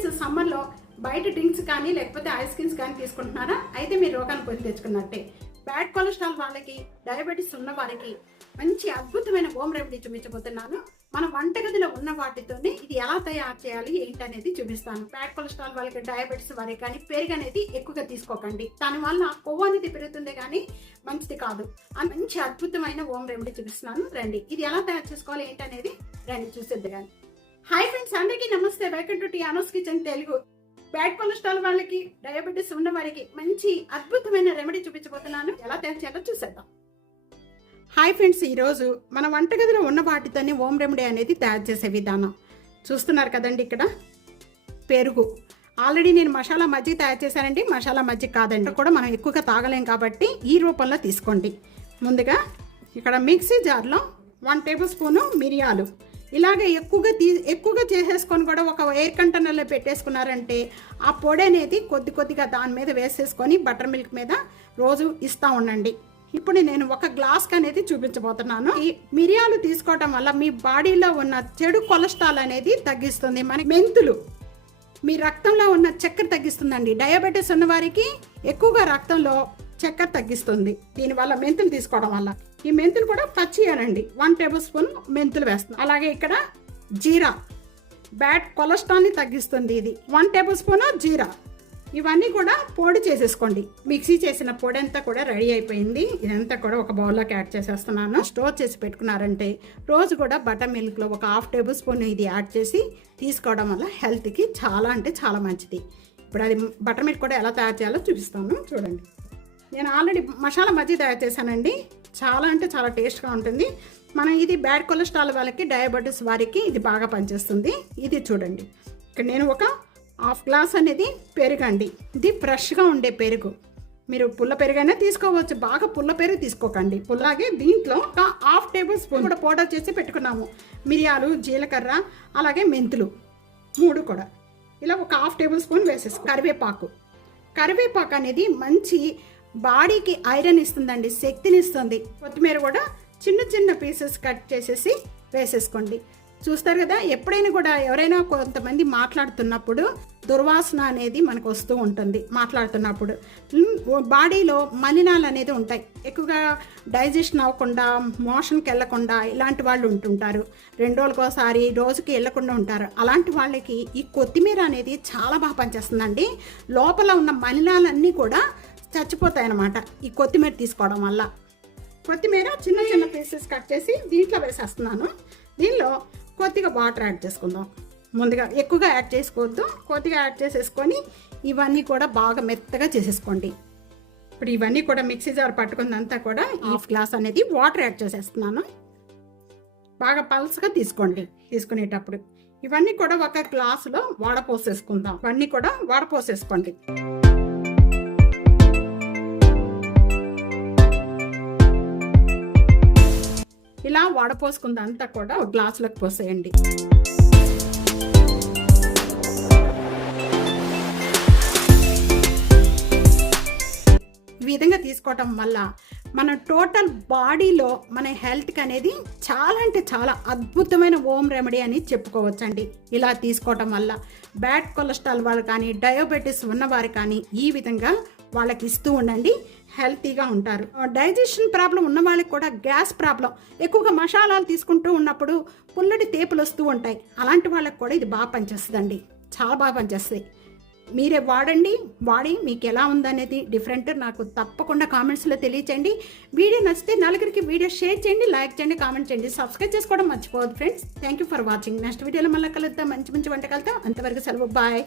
సమ్మర్లో బయట డ్రింక్స్ కానీ లేకపోతే ఐస్ క్రీమ్స్ కానీ తీసుకుంటున్నారా? అయితే మీరు రోగాన్ని కొని తెచ్చుకున్నట్టే. బ్యాడ్ కొలెస్ట్రాల్ వాళ్ళకి డయాబెటీస్ ఉన్న వారికి మంచి అద్భుతమైన హోమ్ రెమెడీ చూపించబోతున్నాను. మన వంటగదిలో ఉన్న వాటితోనే ఇది ఎలా తయారు చేయాలి ఏంటి అనేది చూపిస్తాను. బ్యాడ్ కొలెస్ట్రాల్ వాళ్ళకి డయాబెటీస్ వారికి కానీ పెరుగు అనేది ఎక్కువగా తీసుకోకండి. దానివల్ల కొవ్వు అనేది పెరుగుతుంది కానీ మంచిది కాదు. ఆ మంచి అద్భుతమైన హోమ్ రెమెడీ చూపిస్తున్నాను. రండి. ఇది ఎలా తయారు చేసుకోవాలి ఏంటి అనేది రండి చూసేద్దు కానీ హాయ్ ఫ్రెండ్స్ అందరికీ నమస్తే. Welcome to టియానోస్ kitchen Telugu bad cholesterol వాళ్ళకి డయాబెటీస్ ఉన్న వారికి మంచి అద్భుతమైన రెమెడీ చూపించబోతున్నాను. ఎలా తయారు చేయాలో చూసేద్దాం. హాయ్ ఫ్రెండ్స్ ఈరోజు మన వంటగదిలో ఉన్న వాటితోనే ఓం రెమెడీ అనేది తయారు చేసే విధానం. చూస్తున్నారు కదండి ఇక్కడ? పెరుగు. ఆల్రెడీ నేను మసాలా మజ్జిగ తయారు చేశానండి. మసాలా మజ్జిగ కాదండి. కూడా మనం ఎక్కువగా తాగలేం కాబట్టి ఈ రూపంలో తీసుకోండి. ముందుగా ఇక్కడ మిక్సీ జార్లో వన్ టేబుల్ స్పూను మిరియాలు. ఇలాగే ఎక్కువగా తీ ఎక్కువగా చేసేసుకొని కూడా ఒక ఎయిర్ కంటైనర్లో పెట్టేసుకున్నారంటే ఆ పొడి అనేది కొద్ది కొద్దిగా దాని మీద వేసేసుకొని బటర్ మిల్క్ మీద రోజు ఇస్తూ ఉండండి. ఇప్పుడు నేను ఒక గ్లాస్కి అనేది చూపించబోతున్నాను. ఈ మిరియాలు తీసుకోవటం వల్ల మీ బాడీలో ఉన్న చెడు కొలెస్ట్రాల్ అనేది తగ్గిస్తుంది. మన మెంతులు మీ రక్తంలో ఉన్న చక్కెర తగ్గిస్తుందండి. డయాబెటీస్ ఉన్న వారికి ఎక్కువగా రక్తంలో చక్కెర తగ్గిస్తుంది. దీనివల్ల మెంతులు తీసుకోవడం వల్ల. ఈ మెంతులు కూడా పచ్చి అనండి. వన్ టేబుల్ స్పూన్ మెంతులు వేస్తాం అలాగే ఇక్కడ జీరా. బ్యాడ్ కొలెస్ట్రాల్ని తగ్గిస్తుంది ఇది. వన్ టేబుల్ స్పూన్ జీరా. ఇవన్నీ కూడా పొడి చేసేసుకోండి. మిక్సీ చేసిన పొడి అంతా కూడా రెడీ అయిపోయింది. ఇదంతా కూడా ఒక బౌల్లోకి యాడ్ చేసేస్తున్నాను. స్టోర్ చేసి పెట్టుకున్నారంటే రోజు కూడా బటర్ మిల్క్లో ఒక హాఫ్ టేబుల్ స్పూన్ ఇది యాడ్ చేసి తీసుకోవడం వల్ల హెల్త్కి చాలా అంటే చాలా మంచిది. ఇప్పుడు అది బటర్ మిల్క్ కూడా ఎలా తయారు చేయాలో చూపిస్తాను. చూడండి. నేను ఆల్రెడీ మసాలా మజ్జి తయారు చేశానండి. చాలా అంటే చాలా టేస్ట్గా ఉంటుంది. మనం ఇది బ్యాడ్ కొలెస్ట్రాల్ వాళ్ళకి డయాబెటీస్ వారికి ఇది బాగా పనిచేస్తుంది. ఇది చూడండి. ఇక్కడ నేను ఒక హాఫ్ గ్లాస్ అనేది పెరుగండి ఇది ఫ్రెష్గా ఉండే పెరుగు. మీరు పుల్ల పెరుగైనా తీసుకోవచ్చు. బాగా పుల్ల పెరుగు తీసుకోకండి. పుల్లాగే దీంట్లో ఒక హాఫ్ టేబుల్ స్పూన్ కూడా పౌడర్ చేసి పెట్టుకున్నాము. మిరియాలు జీలకర్ర అలాగే మెంతులు మూడు కూడా. ఇలా ఒక హాఫ్ టేబుల్ స్పూన్ వేసేసుకో. కరివేపాకు. కరివేపాకు అనేది మంచి బాడీకి ఐరన్ ఇస్తుందండి శక్తిని ఇస్తుంది. కొత్తిమీర కూడా చిన్న చిన్న పీసెస్ కట్ చేసేసి వేసేసుకోండి. చూస్తారు కదా ఎప్పుడైనా కూడా ఎవరైనా కొంతమంది మాట్లాడుతున్నప్పుడు దుర్వాసన అనేది మనకు వస్తూ ఉంటుంది మాట్లాడుతున్నప్పుడు. బాడీలో మలినాలు అనేది ఉంటాయి. ఎక్కువగా డైజెషన్ అవ్వకుండా మోషన్కి వెళ్ళకుండా ఇలాంటి వాళ్ళు ఉంటుంటారు. రెండు రోజులకోసారి రోజుకి వెళ్ళకుండా ఉంటారు. అలాంటి వాళ్ళకి ఈ కొత్తిమీర అనేది చాలా బాగా పనిచేస్తుందండి. లోపల ఉన్న మలినాలన్నీ కూడా చచ్చిపోతాయి అన్నమాట ఈ కొత్తిమీర తీసుకోవడం వల్ల. కొత్తిమీర చిన్న చిన్న పీసెస్ కట్ చేసి దీంట్లో వేసేస్తున్నాను. దీనిలో కొద్దిగా వాటర్ యాడ్ చేసుకుందాం. ముందుగా ఎక్కువగా యాడ్ చేసుకోవద్దు. కొద్దిగా యాడ్ చేసేసుకొని ఇవన్నీ కూడా బాగా మెత్తగా చేసేసుకోండి. ఇప్పుడు ఇవన్నీ కూడా మిక్సీ జార్ పట్టుకున్నంతా కూడా హాఫ్ గ్లాస్ అనేది వాటర్ యాడ్ చేసేస్తున్నాను. బాగా పల్స్గా తీసుకోండి. తీసుకునేటప్పుడు ఇవన్నీ కూడా ఒక గ్లాసులో వాడపోసేసుకుందాం. ఇవన్నీ కూడా వాడపోసేసుకోండి. ఇలా వడపోసుకుందంతా కూడా ఒక గ్లాసులకు పోసేయండి. ఈ విధంగా తీసుకోవటం వల్ల మన టోటల్ బాడీలో మన హెల్త్కి అనేది చాలా అంటే చాలా అద్భుతమైన హోమ్ రెమెడీ అని చెప్పుకోవచ్చండి. ఇలా తీసుకోవటం వల్ల బ్యాడ్ కొలెస్ట్రాల్ వాళ్ళు కానీ డయాబెటీస్ ఉన్నవారు కానీ ఈ విధంగా వాళ్ళకి ఇస్తూ ఉండండి. హెల్తీగా ఉంటారు. డైజెషన్ ప్రాబ్లం ఉన్న వాళ్ళకి కూడా గ్యాస్ ప్రాబ్లం. ఎక్కువగా మసాలాలు తీసుకుంటూ ఉన్నప్పుడు పుల్లటి తేపులు వస్తూ ఉంటాయి. అలాంటి వాళ్ళకి కూడా ఇది బాగా పనిచేస్తుందండి. చాలా బాగా పనిచేస్తుంది. మీరే వాడండి వాడి మీకు ఎలా ఉందనేది డిఫరెంట్ నాకు తప్పకుండా కామెంట్స్లో తెలియచేయండి. వీడియో నచ్చితే నలుగురికి వీడియో షేర్ చేయండి లైక్ చేయండి కామెంట్ చేయండి. సబ్స్క్రైబ్ చేసుకోవడం మర్చిపోవద్దు friends thank you for watching next వీడియోలో మళ్ళీ కలుద్దాం. మంచి మంచి వంటకాలతో అంతవరకు సెలవు. బాయ్